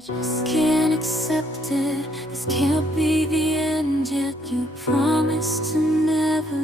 Just can't accept it. This can't be the end yet. You promised to never